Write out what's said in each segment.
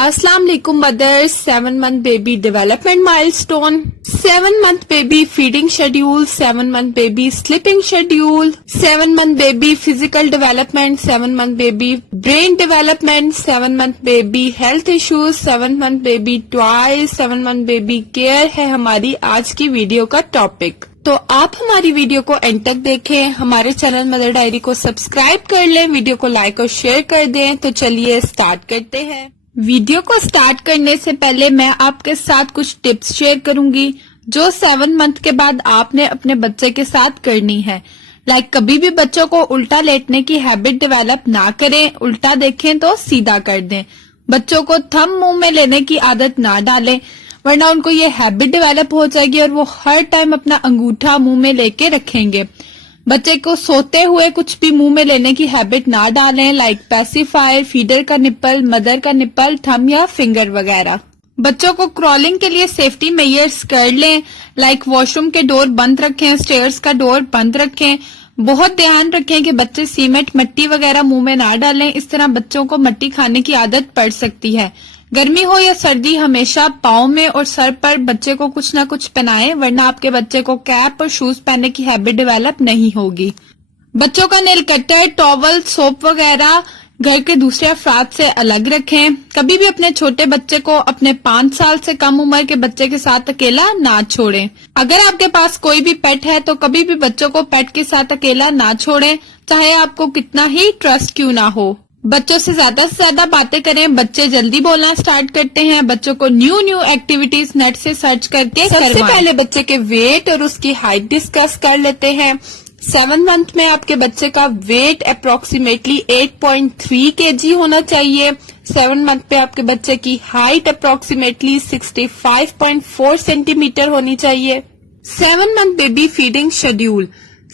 Assalamu alaikum mothers. 7-month baby development milestone, 7-month baby feeding schedule, 7-month baby sleeping schedule, 7-month baby physical development, 7-month baby brain development, 7-month baby health issues, 7-month baby toys, 7-month baby care ہے ہماری آج کی video کا topic. تو آپ ہماری video کو and تک دیکھیں, ہمارے چینل مدر ڈائری کو سبسکرائب کر لیں, ویڈیو کو لائک اور شیئر کر دیں. تو چلیے سٹارٹ کرتے ہیں. ویڈیو کو سٹارٹ کرنے سے پہلے میں آپ کے ساتھ کچھ ٹپس شیئر کروں گی جو 7 منتھ کے بعد آپ نے اپنے بچے کے ساتھ کرنی ہے. کبھی بھی بچوں کو الٹا لیٹنے کی ہیبٹ ڈیولپ نہ کریں, الٹا دیکھیں تو سیدھا کر دیں. بچوں کو تھم منہ میں لینے کی عادت نہ ڈالیں ورنہ ان کو یہ ہیبٹ ڈیولپ ہو جائے گی اور وہ ہر ٹائم اپنا انگوٹھا منہ میں لے کے رکھیں گے. بچے کو سوتے ہوئے کچھ بھی منہ میں لینے کی ہیبٹ نہ ڈالیں, پیسیفائر, فیڈر کا نپل, مدر کا نپل, تھم یا فنگر وغیرہ. بچوں کو کرالنگ کے لیے سیفٹی میئرز کر لیں, واش روم کے ڈور بند رکھیں, اسٹیئرز کا ڈور بند رکھیں. بہت دھیان رکھیں کہ بچے سیمنٹ, مٹی وغیرہ منہ میں نہ ڈالیں, اس طرح بچوں کو مٹی کھانے کی عادت پڑ سکتی ہے. گرمی ہو یا سردی ہمیشہ پاؤں میں اور سر پر بچے کو کچھ نہ کچھ پہنائیں ورنہ آپ کے بچے کو کیپ اور شوز پہننے کی ہیبٹ ڈیولپ نہیں ہوگی. بچوں کا نیل کٹر, ٹاول, سوپ وغیرہ گھر کے دوسرے افراد سے الگ رکھیں. کبھی بھی اپنے چھوٹے بچے کو اپنے 5 سال سے کم عمر کے بچے کے ساتھ اکیلا نہ چھوڑیں. اگر آپ کے پاس کوئی بھی پیٹ ہے تو کبھی بھی بچوں کو پیٹ کے ساتھ اکیلا نہ چھوڑیں, چاہے آپ کو کتنا ہی ٹرسٹ کیوں نہ ہو. بچوں سے زیادہ باتیں کریں. بچے جلدی بولنا سٹارٹ کرتے ہیں. بچوں کو نیو ایکٹیویٹیز نیٹ سے سرچ کر کے سب سے پہلے بچے کے ویٹ اور اس کی ہائٹ ڈسکس کر لیتے ہیں. 7 منتھ میں آپ کے بچے کا ویٹ اپروکسیمیٹلی 8.3 kg ہونا چاہیے. 7 منتھ پہ آپ کے بچے کی ہائٹ اپروکسیمیٹلی 65.4 سینٹی میٹر ہونی چاہیے. 7 month baby feeding schedule.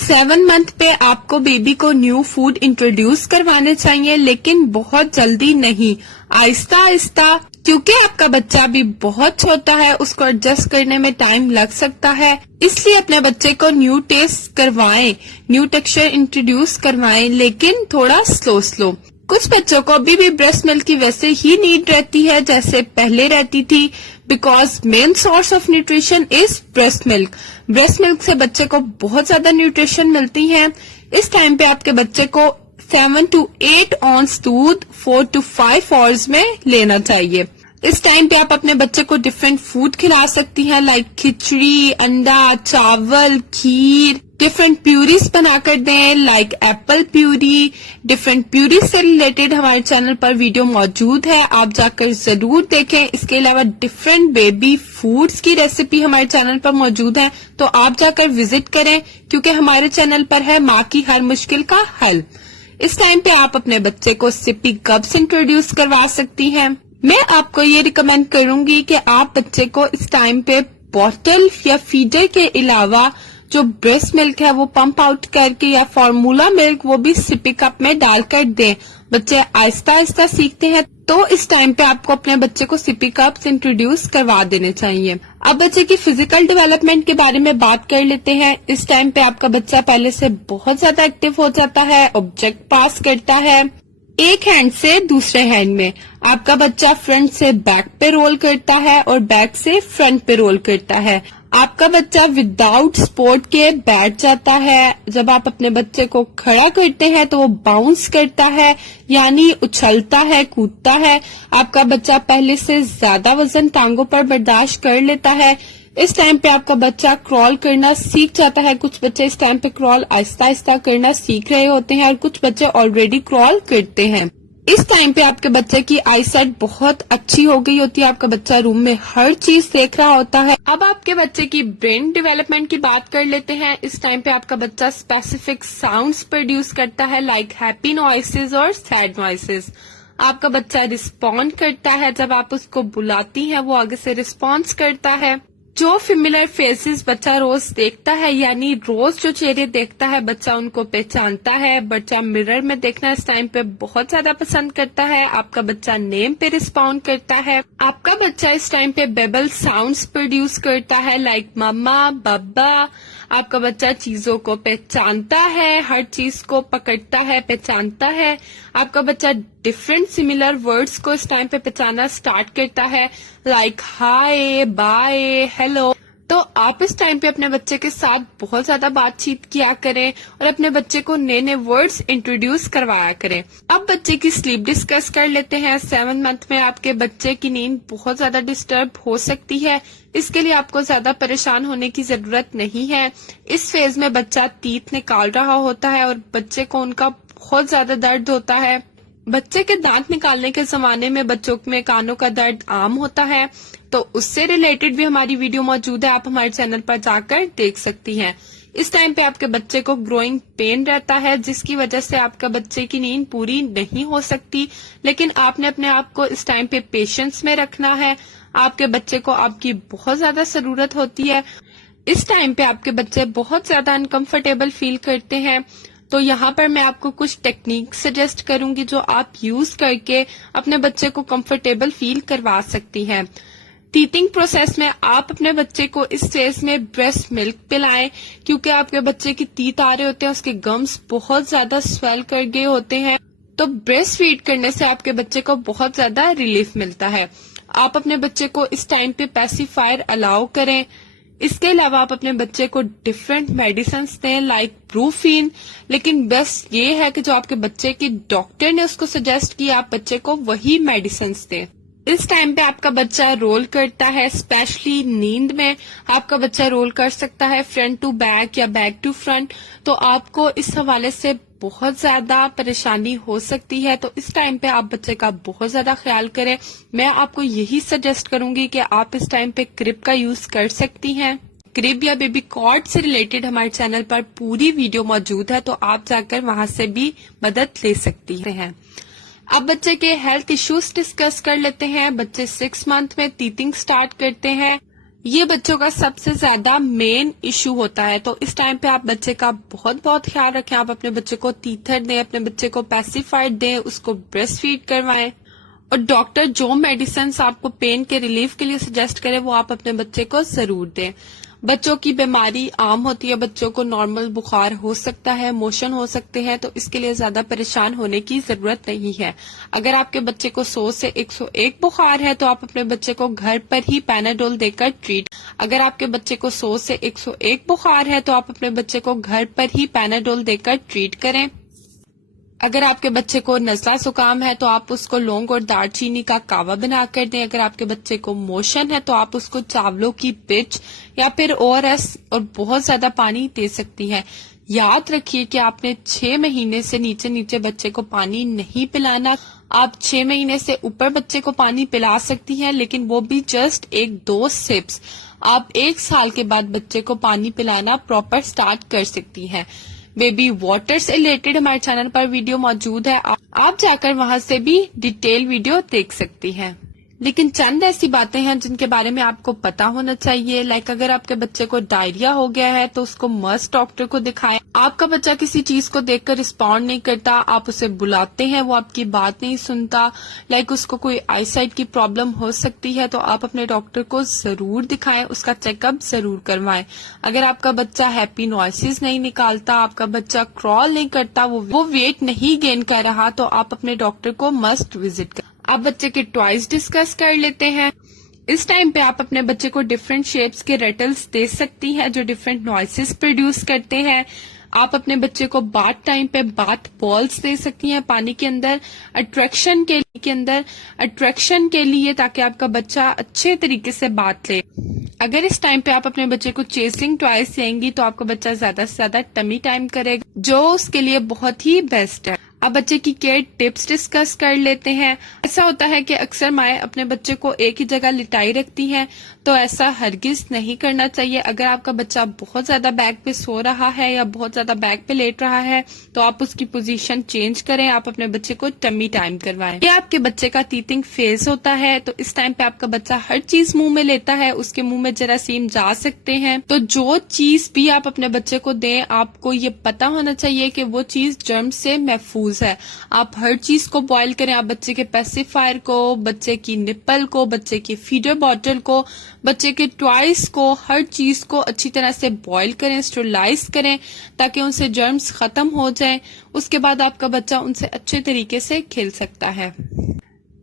7 month پہ آپ کو بیبی کو نیو فوڈ انٹروڈیوس کروانے چاہیے لیکن بہت جلدی نہیں, آہستہ آہستہ, کیونکہ آپ کا بچہ بھی بہت چھوٹا ہے, اس کو ایڈجسٹ کرنے میں ٹائم لگ سکتا ہے. اس لیے اپنے بچے کو نیو ٹیسٹ کروائیں, نیو ٹیکسچر انٹروڈیوس کروائیں لیکن تھوڑا سلو. کچھ بچوں کو ابھی بھی بریسٹ ملک کی ویسے ہی نیڈ رہتی ہے جیسے پہلے رہتی تھی, because main source of nutrition is breast milk. Breast milk سے بچے کو بہت زیادہ نیوٹریشن ملتی ہے. اس ٹائم پہ آپ کے بچے کو 7 to 8 اونس دودھ 4 to 5 hours میں لینا چاہیے. اس ٹائم پہ آپ اپنے بچے کو ڈفرینٹ فوڈ کھلا سکتی ہیں کھچڑی, انڈا, چاول, کھیر. ڈفرینٹ پیوریز بنا کر دیں ایپل پیوری. ڈفرینٹ پیوریز سے ریلیٹڈ ہمارے چینل پر ویڈیو موجود ہے, آپ جا کر ضرور دیکھیں. اس کے علاوہ ڈفرینٹ بیبی فوڈز کی ریسیپی ہمارے چینل پر موجود ہے, تو آپ جا کر وزٹ کریں کیونکہ ہمارے چینل پر ہے ماں کی ہر مشکل کا حل. اس ٹائم پہ آپ اپنے بچے کو سپی کپس انٹروڈیوس کروا سکتی ہیں. میں آپ کو یہ ریکمینڈ کروں گی کہ آپ بچے کو اس ٹائم پہ بوٹل یا فیڈر کے علاوہ جو بریسٹ ملک ہے وہ پمپ آؤٹ کر کے یا فارمولا ملک وہ بھی سپی کپ میں ڈال کر دیں. بچے آہستہ آہستہ سیکھتے ہیں تو اس ٹائم پہ آپ کو اپنے بچے کو سپی کپس انٹروڈیوس کروا دینے چاہیے. اب بچے کی فزیکل ڈیولپمنٹ کے بارے میں بات کر لیتے ہیں. اس ٹائم پہ آپ کا بچہ پہلے سے بہت زیادہ ایکٹیو ہو جاتا ہے, آبجیکٹ پاس کرتا ہے ایک ہینڈ سے دوسرے ہینڈ میں. آپ کا بچہ فرنٹ سے بیک پہ رول کرتا ہے اور بیک سے فرنٹ پہ رول کرتا ہے. آپ کا بچہ وداؤٹ سپورٹ کے بیٹھ جاتا ہے. جب آپ اپنے بچے کو کھڑا کرتے ہیں تو وہ باؤنس کرتا ہے یعنی اچھلتا ہے, کودتا ہے. آپ کا بچہ پہلے سے زیادہ وزن ٹانگوں پر برداشت کر لیتا ہے. اس ٹائم پہ آپ کا بچہ کرال کرنا سیکھ جاتا ہے. کچھ بچے اس ٹائم پہ کرال آہستہ آہستہ کرنا سیکھ رہے ہوتے ہیں اور کچھ بچے آلریڈی کرال کرتے ہیں. اس ٹائم پہ آپ کے بچے کی آئی سائٹ بہت اچھی ہو گئی ہوتی ہے. آپ کا بچہ روم میں ہر چیز دیکھ رہا ہوتا ہے. اب آپ کے بچے کی برین ڈیولپمنٹ کی بات کر لیتے ہیں. اس ٹائم پہ آپ کا بچہ اسپیسیفک ساؤنڈز پروڈیوس کرتا ہے ہیپی نوائسز اور سیڈ نوائسز. آپ کا بچہ رسپونڈ کرتا ہے جب آپ اس کو بلاتی ہیں, وہ آگے سے رسپانس کرتا ہے. جو فیملر فیسز بچہ روز دیکھتا ہے یعنی روز جو چہرے دیکھتا ہے بچہ ان کو پہچانتا ہے. بچہ مرر میں دیکھنا اس ٹائم پہ بہت زیادہ پسند کرتا ہے. آپ کا بچہ نیم پہ رسپونڈ کرتا ہے. آپ کا بچہ اس ٹائم پہ بیبل ساؤنڈز پروڈیوس کرتا ہے مما, بابا. آپ کا بچہ چیزوں کو پہچانتا ہے، ہر چیز کو پکڑتا ہے، پہچانتا ہے. آپ کا بچہ ڈفرینٹ سملر ورڈز کو اس ٹائم پہ پہچاننا اسٹارٹ کرتا ہے، لائک ہائے، بائے، ہیلو. تو آپ اس ٹائم پہ اپنے بچے کے ساتھ بہت زیادہ بات چیت کیا کریں اور اپنے بچے کو نئے نئے ورڈز انٹروڈیوس کروایا کریں. اب بچے کی سلیپ ڈسکس کر لیتے ہیں. 7 منتھ میں آپ کے بچے کی نیند بہت زیادہ ڈسٹرب ہو سکتی ہے. اس کے لیے آپ کو زیادہ پریشان ہونے کی ضرورت نہیں ہے. اس فیز میں بچہ تیت نکال رہا ہوتا ہے اور بچے کو ان کا بہت زیادہ درد ہوتا ہے. بچے کے دانت نکالنے کے زمانے میں بچوں میں کانوں کا درد عام ہوتا ہے، تو اس سے ریلیٹڈ بھی ہماری ویڈیو موجود ہے، آپ ہمارے چینل پر جا کر دیکھ سکتی ہیں. اس ٹائم پہ آپ کے بچے کو گروئنگ پین رہتا ہے، جس کی وجہ سے آپ کا بچے کی نیند پوری نہیں ہو سکتی. لیکن آپ نے اپنے آپ کو اس ٹائم پہ پیشنس میں رکھنا ہے. آپ کے بچے کو آپ کی بہت زیادہ ضرورت ہوتی ہے. اس ٹائم پہ آپ کے بچے بہت زیادہ انکمفرٹیبل فیل کرتے ہیں، تو یہاں پر میں آپ کو کچھ ٹیکنیک سجیسٹ کروں گی جو آپ یوز کر کے اپنے بچے کو کمفرٹیبل فیل کروا سکتی ہیں. ٹیتنگ پروسیس میں آپ اپنے بچے کو اس فیز میں بریسٹ ملک پلائیں، کیونکہ آپ کے بچے کی تیت آ رہے ہوتے ہیں، اس کے گمز بہت زیادہ سویل کر گئے ہوتے ہیں. تو بریسٹ فیڈ کرنے سے آپ کے بچے کو بہت زیادہ ریلیف ملتا ہے. آپ اپنے بچے کو اس ٹائم پہ پیسیفائر الاؤ کریں. اس کے علاوہ آپ اپنے بچے کو ڈفرینٹ میڈیسنس دیں لائک بروفین، لیکن بیسٹ یہ ہے کہ جو آپ کے بچے کی ڈاکٹر نے اس کو سجیسٹ کیا آپ بچے کو وہی میڈیسنس دیں. اس ٹائم پہ آپ کا بچہ رول کرتا ہے، اسپیشلی نیند میں آپ کا بچہ رول کر سکتا ہے فرنٹ ٹو بیک یا بیک ٹو فرنٹ. تو آپ کو اس حوالے سے بہت زیادہ پریشانی ہو سکتی ہے، تو اس ٹائم پہ آپ بچے کا بہت زیادہ خیال کریں. میں آپ کو یہی سجیسٹ کروں گی کہ آپ اس ٹائم پہ کرب کا یوز کر سکتی ہیں. کرب یا بیبی کارڈ سے ریلیٹڈ ہمارے چینل پر پوری ویڈیو موجود ہے، تو آپ جا کر وہاں سے بھی مدد لے سکتی ہیں. اب بچے کے ہیلتھ ایشوز ڈسکس کر لیتے ہیں. بچے 6 منتھ میں تیتنگ سٹارٹ کرتے ہیں. یہ بچوں کا سب سے زیادہ مین ایشو ہوتا ہے، تو اس ٹائم پہ آپ بچے کا بہت خیال رکھیں. آپ اپنے بچے کو تیتھر دیں، اپنے بچے کو پیسیفائر دیں، اس کو بریسٹ فیڈ کروائیں، اور ڈاکٹر جو میڈیسنس آپ کو پین کے ریلیف کے لیے سجیسٹ کرے وہ آپ اپنے بچے کو ضرور دیں. بچوں کی بیماری عام ہوتی ہے، بچوں کو نارمل بخار ہو سکتا ہے، موشن ہو سکتے ہیں، تو اس کے لیے زیادہ پریشان ہونے کی ضرورت نہیں ہے. اگر آپ کے بچے کو 100 سے 101 بخار ہے تو آپ اپنے بچے کو گھر پر ہی پیناڈول دے کر ٹریٹ. اگر آپ کے بچے کو 100 سے 101 بخار ہے تو آپ اپنے بچے کو گھر پر ہی پیناڈول دے کر ٹریٹ کریں. اگر آپ کے بچے کو نزلہ زکام ہے تو آپ اس کو لونگ اور دار چینی کا کہوہ بنا کر دیں. اگر آپ کے بچے کو موشن ہے تو آپ اس کو چاولوں کی پچ یا پھر ORS اور بہت زیادہ پانی دے سکتی ہیں. یاد رکھیے کہ آپ نے 6 مہینے سے نیچے بچے کو پانی نہیں پلانا. آپ 6 مہینے سے اوپر بچے کو پانی پلا سکتی ہیں، لیکن وہ بھی جسٹ 1-2 سپس. آپ 1 سال کے بعد بچے کو پانی پلانا پراپر سٹارٹ کر سکتی ہیں. بیبی واٹر سے ریلیٹڈ ہمارے چینل پر ویڈیو موجود ہے، آپ جا کر وہاں سے بھی ڈیٹیل ویڈیو دیکھ سکتی ہیں. لیکن چند ایسی باتیں ہیں جن کے بارے میں آپ کو پتا ہونا چاہیے، لائک اگر آپ کے بچے کو ڈائریا ہو گیا ہے تو اس کو مسٹ ڈاکٹر کو دکھائیں. آپ کا بچہ کسی چیز کو دیکھ کر رسپونڈ نہیں کرتا، آپ اسے بلاتے ہیں وہ آپ کی بات نہیں سنتا، لائک اس کو کوئی آئی سائٹ کی پرابلم ہو سکتی ہے، تو آپ اپنے ڈاکٹر کو ضرور دکھائیں، اس کا چیک اپ ضرور کروائیں. اگر آپ کا بچہ ہیپی نوائسز نہیں نکالتا، آپ کا بچہ کرال نہیں کرتا، وہ ویٹ نہیں گین کر رہا، تو آپ اپنے ڈاکٹر کو مسٹ وزٹ کریں. آپ بچے کے ٹوائز ڈسکس کر لیتے ہیں. اس ٹائم پہ آپ اپنے بچے کو ڈفرینٹ شیپس کے ریٹلز دے سکتی ہیں جو ڈفرینٹ نوائسز پروڈیوس کرتے ہیں. آپ اپنے بچے کو باتھ ٹائم پہ باتھ بالز دے سکتی ہیں پانی کے اندر اٹریکشن کے لیے تاکہ آپ کا بچہ اچھے طریقے سے بات لے. اگر اس ٹائم پہ آپ اپنے بچے کو چیسنگ ٹوائز دیں گی تو آپ کا بچہ زیادہ سے زیادہ ٹمی ٹائم کرے گا، جو اس کے لیے بہت ہی بیسٹ ہے. اب بچے کی کیئر ٹپس ڈسکس کر لیتے ہیں. ایسا ہوتا ہے کہ اکثر مائیں اپنے بچے کو ایک ہی جگہ لٹائی رکھتی ہیں، تو ایسا ہرگز نہیں کرنا چاہیے. اگر آپ کا بچہ بہت زیادہ بیک پہ سو رہا ہے یا بہت زیادہ بیک پہ لیٹ رہا ہے تو آپ اس کی پوزیشن چینج کریں، آپ اپنے بچے کو ٹمی ٹائم کروائیں. یہ آپ کے بچے کا تیتنگ فیز ہوتا ہے، تو اس ٹائم پہ آپ کا بچہ ہر چیز منہ میں لیتا ہے، اس کے منہ میں جراثیم جا سکتے ہیں. تو جو چیز بھی آپ اپنے بچے کو دیں، آپ کو یہ پتا ہونا چاہیے کہ وہ چیز جرم سے محفوظ یوز ہے. آپ ہر چیز کو بوائل کریں, آپ بچے کے پیسیفائر کو, بچے کی نپل کو, بچے کی فیڈر بوٹل کو, بچے کے ٹوائز کو, ہر چیز کو اچھی طرح سے بوائل کریں, اسٹرلائز کریں تاکہ ان سے جرمز ختم ہو جائیں. اس کے بعد آپ کا بچہ ان سے اچھے طریقے سے کھیل سکتا ہے.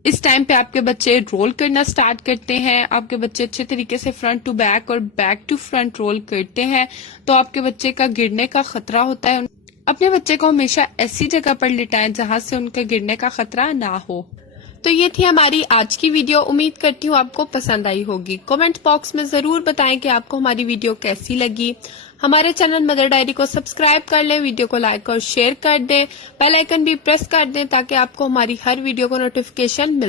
اس ٹائم پہ آپ کے بچے رول کرنا سٹارٹ کرتے ہیں, آپ کے بچے اچھے طریقے سے فرنٹ ٹو بیک اور بیک ٹو فرنٹ رول کرتے ہیں, تو آپ کے بچے کا گرنے کا خطرہ ہوتا ہے. اپنے بچے کو ہمیشہ ایسی جگہ پر لٹائیں جہاں سے ان کے گرنے کا خطرہ نہ ہو. تو یہ تھی ہماری آج کی ویڈیو. امید کرتی ہوں آپ کو پسند آئی ہوگی. کمنٹ باکس میں ضرور بتائیں کہ آپ کو ہماری ویڈیو کیسی لگی. ہمارے چینل مدر ڈائری کو سبسکرائب کر لیں, ویڈیو کو لائک اور شیئر کر دیں, بیل آئیکن بھی پریس کر دیں تاکہ آپ کو ہماری ہر ویڈیو کو نوٹیفیکیشن مل